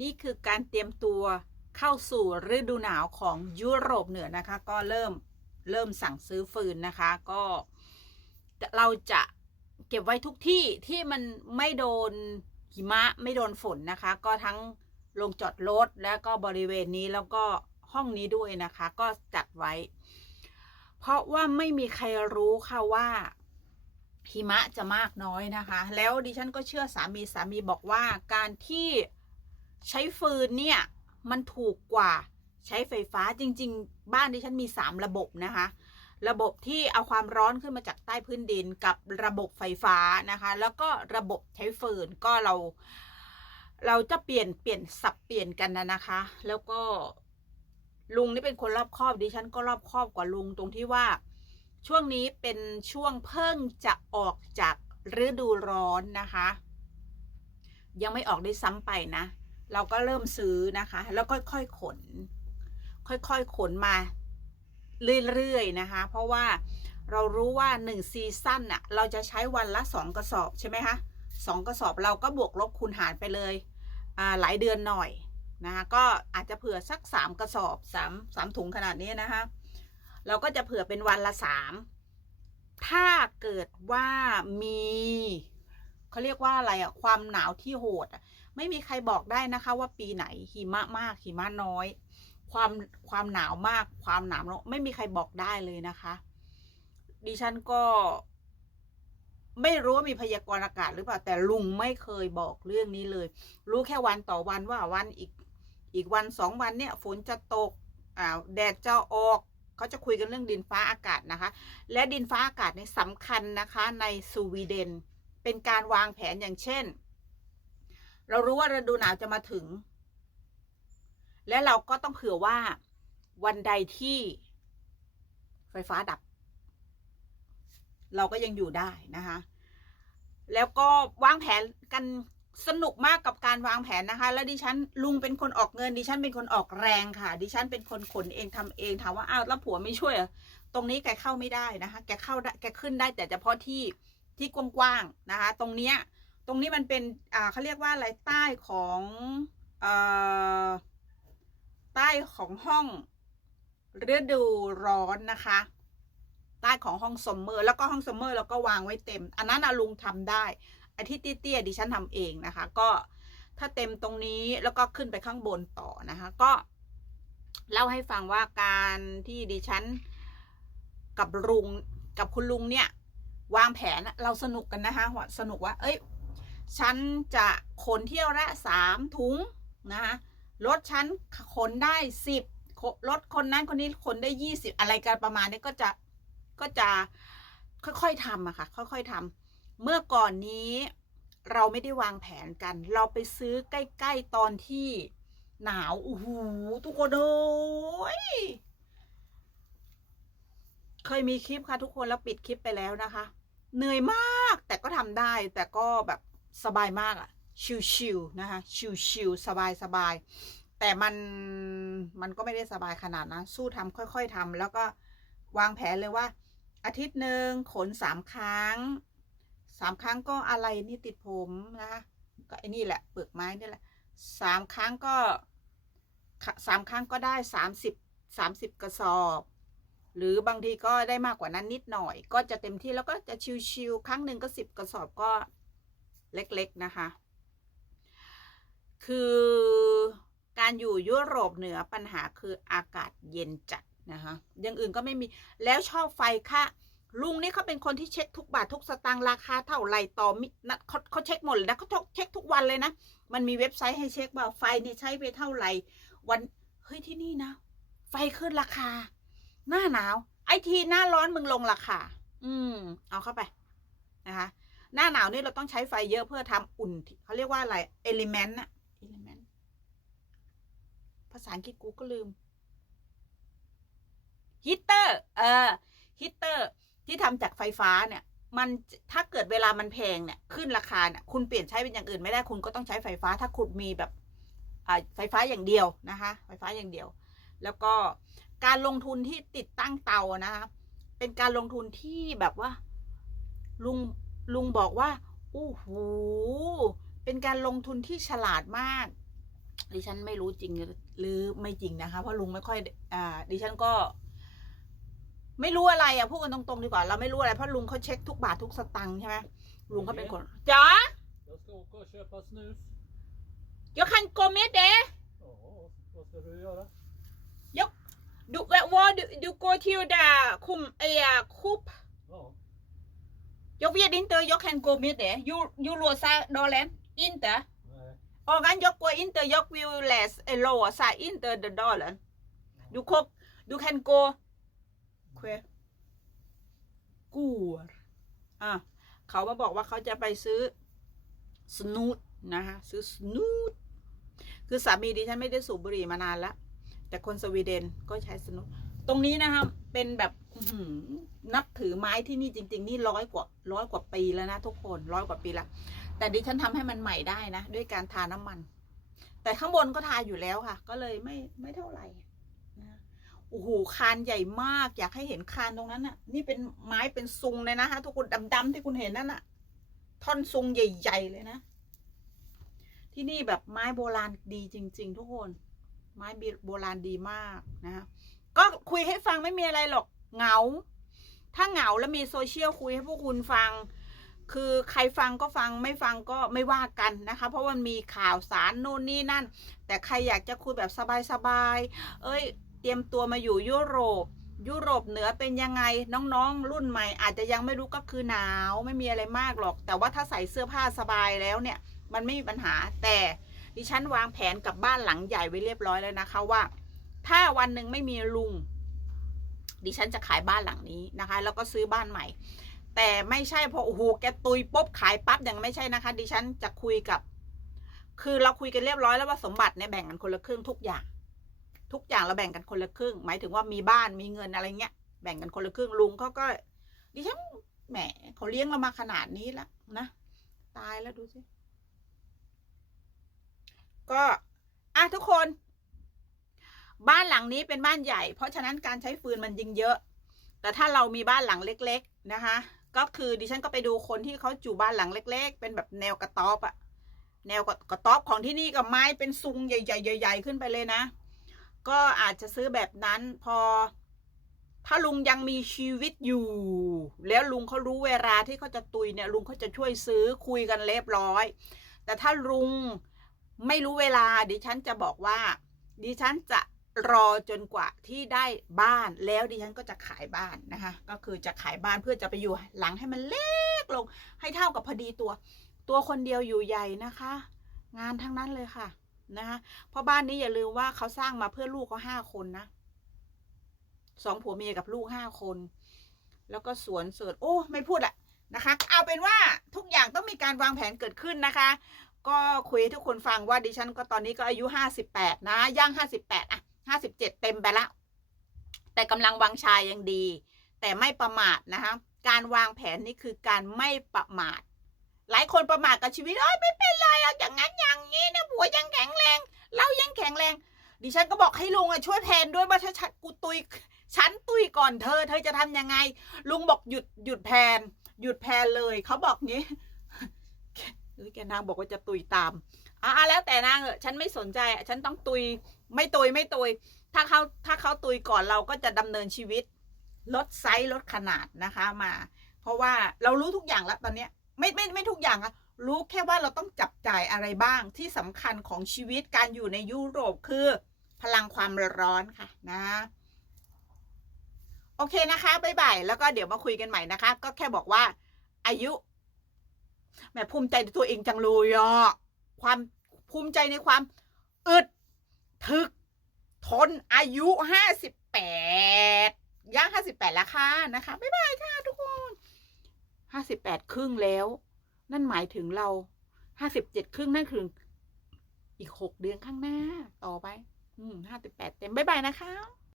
นี่คือการเตรียมตัวเข้าสู่ฤดูหนาวของยุโรปเหนือนะคะ ก็เริ่มเริ่มสั่งซื้อฟืนนะคะ ก็เราจะเก็บไว้ทุกที่ที่มันไม่โดนหิมะไม่โดนฝนนะคะ ก็ทั้งลงจอดรถแล้วก็บริเวณนี้แล้วก็ห้องนี้ด้วยนะคะ ก็จัดไว้ เพราะว่าไม่มีใครรู้ค่ะว่าหิมะจะมากน้อยนะคะ แล้วดิฉันก็เชื่อสามีสามีบอกว่าการที่ ใช้ฟืนเนี่ย มันถูกกว่าใช้ไฟฟ้าจริง ๆ บ้านดิฉันมี 3 ระบบนะคะ ระบบที่เอาความร้อนขึ้นมาจากใต้พื้นดินกับระบบไฟฟ้านะคะ แล้วก็ระบบใช้ฟืนก็เรา เราจะเปลี่ยนเปลี่ยนสับเปลี่ยนกันนะนะคะ แล้วก็ลุงนี่เป็นคนรอบครอบดิฉันก็รอบครอบกว่าลุงตรงที่ว่า ช่วงนี้เป็นช่วงเพิ่งจะออกจากฤดูร้อนนะคะ ยังไม่ออกได้ซ้ำไปนะ เราก็เริ่มซื้อนะคะ แล้วค่อยๆขน ค่อยๆขนมาเรื่อยๆนะคะ เพราะว่าเรารู้ว่าหนึ่งซีซั่นน่ะเราจะใช้วันละสองกระสอบใช่ไหมคะสองกระสอบเราก็บวกลบคูณหารไปเลยอ่าหลายเดือนหน่อยนะคะก็อาจจะเผื่อสักสามกระสอบสามสามถุงขนาดนี้นะคะเราก็จะเผื่อเป็นวันละสามถ้าเกิดว่ามีเขาเรียกว่าอะไรอะความหนาวที่โหดอะ ไม่มีใครบอกได้นะคะว่าปีไหนหิมะมากหิมะน้อย ความความหนาวมาก ความหนาวน้อยไม่มีใครบอกได้เลยนะคะ ดิฉันก็ ไม่รู้ว่ามีพยากรณ์อากาศหรือเปล่า แต่ลุงไม่เคยบอกเรื่องนี้เลย รู้แค่วันต่อวันว่าวันอีก อีกวันสองวันเนี่ยฝนจะตกอ่าแดดจะออกเขาจะคุยกันเรื่องดินฟ้าอากาศนะคะ และดินฟ้าอากาศในสำคัญนะคะในสวีเดน เป็นการวางแผนอย่างเช่น เรารู้ว่าฤดูหนาวจะมาถึง และเราก็ต้องเผื่อว่าวันใดที่ไฟฟ้าดับ เราก็ยังอยู่ได้นะคะ แล้วก็วางแผนกันสนุกมากกับการวางแผนนะคะ แล้วดิฉันลุงเป็นคนออกเงินดิฉันเป็นคนออกแรงค่ะ ดิฉันเป็นคนขนเองทำเองถามว่าอ้าวแล้วผัวไม่ช่วยเหรอตรงนี้แกเข้าไม่ได้นะคะ แกเข้าแกขึ้นได้แต่เฉพาะที่ที่กว้างๆนะคะ ตรงเนี้ย ตรงนี้มันเป็นอ่าเขาเรียกว่าอะไรใต้ของเอ่อใต้ของห้องฤดูร้อนนะคะ ใต้ของห้องซัมเมอร์ แล้วก็ห้องซัมเมอร์เราก็วางไว้เต็ม อันนั้นลุงทำได้ไอ้ที่เตี้ยๆดิฉันทำเองนะคะ ก็ถ้าเต็มตรงนี้แล้วก็ขึ้นไปข้างบนต่อนะคะ ก็เล่าให้ฟังว่าการที่ดิฉันกับลุงกับคุณลุงเนี่ย วางแผนเราสนุกกันนะคะสนุกว่า เอ้ย ฉันจะขนเที่ยวละสามถุงนะคะรถฉันขนได้สิบรถคนนั้นคนนี้ขนได้ยี่สิบอะไรกันประมาณนี้ก็จะก็จะค่อยๆทำอะค่ะ ค่อยๆทำเมื่อก่อนนี้เราไม่ได้วางแผนกัน เราไปซื้อใกล้ๆตอนที่หนาวโอ้โหทุกคนโอ้ยเคยมีคลิปค่ะทุกคนแล้วปิดคลิปไปแล้วนะคะ เหนื่อยมากแต่ก็ทำได้แต่ก็แบบ สบายมากอะชิวๆนะคะชิวๆสบายๆแต่มันมันก็ไม่ได้สบายขนาดนั้นสู้ทำค่อย ๆทำแล้วก็วางแผนเลยว่า อาทิตย์หนึ่งขนสามครั้งสามครั้งก็อะไรนี่ติดผมนะคะก็ไอ้นี่แหละเปลือกไม้นี่แหละสามครั้งก็สามครั้งก็ได้สามสิบสามสิบกระสอบ หรือบางทีก็ได้มากกว่านั้นนิดหน่อย ก็จะเต็มที่แล้วก็จะชิวๆครั้งหนึ่งก็สิบกระสอบก็ เล็กๆนะคะ คือการอยู่ยุโรปเหนือปัญหาคืออากาศเย็นจัดนะคะอย่างอื่นก็ไม่มีแล้วชอบไฟค่ะลุงนี่เขาเป็นคนที่เช็คทุกบาททุกสตางค์ราคาเท่าไรต่อมินะเขาเขาเช็คหมดเลยนะเขาเช็คทุกวันเลยนะ มันมีเว็บไซต์ให้เช็คว่าไฟเนี่ยใช้ไปเท่าไหร่วันเฮ้ยที่นี่นะ ไฟขึ้นราคา หน้าหนาว ไอทีหน้าร้อนมึงลงราคา อืม เอาเข้าไปนะคะ หน้าหนาวนี่เราต้องใช้ไฟเยอะเพื่อทำอุ่นเขาเรียกว่าอะไรเอลิเมนต์อะเอลิเมนต์ภาษาอังกฤษกูก็ลืมฮีเตอร์เออฮีเตอร์ที่ทำจากไฟฟ้าเนี่ยมันถ้าเกิดเวลามันแพงเนี่ยขึ้นราคาเนี่ยคุณเปลี่ยนใช้เป็นอย่างอื่นไม่ได้คุณก็ต้องใช้ไฟฟ้า ถ้าคุณมีแบบอ่าไฟฟ้าอย่างเดียวนะคะ ไฟฟ้าอย่างเดียว แล้วก็การลงทุนที่ติดตั้งเตานะคะเป็นการลงทุนที่แบบว่าลุง ลุงบอกว่าโอ้โหเป็นการลงทุนที่ฉลาดมาก ดิฉันไม่รู้จริงหรือไม่จริงนะคะ เพราะลุงไม่ค่อยอ่าดิฉันก็ ไม่รู้อะไรอะพูดกันตรงๆดีกว่าเราไม่รู้อะไรเพราะลุงเขาเช็คทุกบาททุกสตังค์ใช่ไหมลุงเขาเป็นคนจ๋า Jag ska åka och köpa snus. ยกคันโกเมดเด Ja, vad ska du göra? ดูแวะวอดูดูโกทิ วดาคุมเอียคุป Ja, ยกเวียดอินเตอร์ยกคันโกเมดเดยูยูรัวซาดอแลนอินเตอร์ nej. ออกันยกกัวอินเตอร์ยกวิวเลสเอโลซาอินเตอร์เดดอแลนดูคกดูคันโกเควกูรอะเขามาบอกว่าเขาจะไปซื้อสนูดนะคะซื้อสนูดคือสามีดิฉันไม่ได้สูบบุหรี่มานานแล้วแต่คนสวีเดนก็ใช้สนุก ตรงนี้นะครับเป็นแบบนับถือไม้ที่นี่จริง ๆ นี่ร้อยกว่าร้อยกว่าปีแล้วนะทุกคนร้อยกว่าปีแล้วแต่ดิฉันทำให้มันใหม่ได้นะ ด้วยการทาน้ำมัน แต่ข้างบนก็ทาอยู่แล้วค่ะ ก็เลยไม่ไม่เท่าไหร่นะโอ้โหคานใหญ่มาก อยากให้เห็นคานตรงนั้นน่ะ นี่เป็นไม้เป็นซุงเลยนะคะทุกคนดำๆที่คุณเห็นนั่นน่ะ ท่อนซุงใหญ่ๆเลยนะ ที่นี่แบบไม้โบราณดีจริง ๆ ทุกคน ไม้โบราณดีมากนะคะ ก็คุยให้ฟังไม่มีอะไรหรอกเหงา ถ้าเหงาแล้วมีโซเชียลคุยให้พวกคุณฟัง คือใครฟังก็ฟังไม่ฟังก็ไม่ว่ากันนะคะ เพราะมันมีข่าวสารโน่นนี่นั่น แต่ใครอยากจะคุยแบบสบายๆเอ้ย เตรียมตัวมาอยู่ยุโรป ยุโรปเหนือเป็นยังไงน้องๆ รุ่นใหม่ อาจจะยังไม่รู้ก็คือหนาวไม่มีอะไรมากหรอก แต่ว่าถ้าใส่เสื้อผ้าสบายแล้วเนี่ย มันไม่มีปัญหาแต่ดิฉันวางแผนกับบ้านหลังใหญ่ไว้เรียบร้อยแล้วนะคะว่า ถ้าวันหนึ่งไม่มีลุง ดิฉันจะขายบ้านหลังนี้นะคะ แล้วก็ซื้อบ้านใหม่ แต่ไม่ใช่พอโอ้โหแกตุยปุ๊บขายปั๊บอย่างไม่ใช่นะคะ ดิฉันจะคุยกับ คือเราคุยกันเรียบร้อยแล้วว่าสมบัติเนี่ยแบ่งกันคนละครึ่งทุกอย่าง ทุกอย่างเราแบ่งกันคนละครึ่ง หมายถึงว่ามีบ้านมีเงินอะไรเงี้ยแบ่งกันคนละครึ่งลุงเขาก็ ดิฉันแหมเขาเลี้ยงเรามาขนาดนี้แล้วนะตายแล้วดูสิก็อะทุกคน บ้านหลังนี้เป็นบ้านใหญ่ เพราะฉะนั้นการใช้ฟืนมันยิงเยอะ แต่ถ้าเรามีบ้านหลังเล็ก ๆนะคะ ก็คือดิฉันก็ไปดูคนที่เขาอยู่บ้านหลังเล็ก ๆ เป็นแบบแนวกระต๊อบอะแนวกระต๊อบของที่นี่กับไม้เป็นซุงใหญ่ๆใหญ่ๆขึ้นไปเลยนะ ก็อาจจะซื้อแบบนั้นพอ ถ้าลุงยังมีชีวิตอยู่ แล้วลุงเขารู้เวลาที่เขาจะตุยเนี่ย ลุงเขาจะช่วยซื้อคุยกันเรียบร้อย แต่ถ้าลุงไม่รู้เวลาดิฉันจะบอกว่าดิฉันจะ รอจนกว่าที่ได้บ้านแล้วดิฉันก็จะขายบ้านนะคะ ก็คือจะขายบ้านเพื่อจะไปอยู่หลังให้มันเล็กลง ให้เท่ากับพอดีตัว ตัวคนเดียวอยู่ใหญ่นะคะ งานทั้งนั้นเลยค่ะนะคะเพราะบ้านนี้อย่าลืมว่าเขาสร้างมาเพื่อลูกเขาห้าคนนะสองผัวเมียกับลูกห้าคน แล้วก็สวนเสริญโอ้ไม่พูดละนะคะ เอาเป็นว่าทุกอย่างต้องมีการวางแผนเกิดขึ้นนะคะ ก็คุยให้ทุกคนฟังว่าดิฉันก็ตอนนี้ก็อายุห้าสิบแปดนะย่างห้าสิบแปด ห้าสิบเจ็ดเต็มไปละ แต่กำลังวังชายยังดี แต่ไม่ประมาทนะคะการวางแผนนี่คือการไม่ประมาท หลายคนประมาทกับชีวิตเอ้ยไม่เป็นไรอะอย่างนั้นอย่างนี้นะผัวยังแข็งแรง เรายังแข็งแรง ดิฉันก็บอกให้ลุงอะช่วยแพนด้วยว่าถ้าฉันกูตุยฉันตุยก่อนเธอ เธอจะทำยังไง ลุงบอกหยุดหยุดแพนหยุดแพนเลยเขาบอกงี้แกนางบอกว่าจะตุยตาม อะแล้วแต่นางเออฉันไม่สนใจอะฉันต้องตุยไม่ตุยไม่ตุย ถ้าเขาถ้าเขาตุยก่อนเราก็จะดำเนินชีวิต ลดไซส์ลดขนาดนะคะมา เพราะว่าเรารู้ทุกอย่างแล้วตอนเนี้ยไม่ไม่ไม่ทุกอย่างอะรู้แค่ว่าเราต้องจับจ่ายอะไรบ้างที่สำคัญของชีวิตการอยู่ในยุโรปคือ พลังความร้อนค่ะนะโอเคนะคะบ๊ายบายแล้วก็เดี๋ยวมาคุยกันใหม่นะคะ ก็แค่บอกว่าอายุแหมภูมิใจตัวเองจังเลยอะ ความภูมิใจในความอึดถึกทนอายุห้าสิบแปดย่างห้าสิบแปดแล้วค่ะนะคะ บ๊ายบายค่ะทุกคนห้าสิบแปดครึ่งแล้ว นั่นหมายถึงเราห้าสิบเจ็ดครึ่งนั่นคืออีกหกเดือนข้างหน้าต่อไป อืมห้าสิบแปดเต็ม บ๊ายบายนะคะ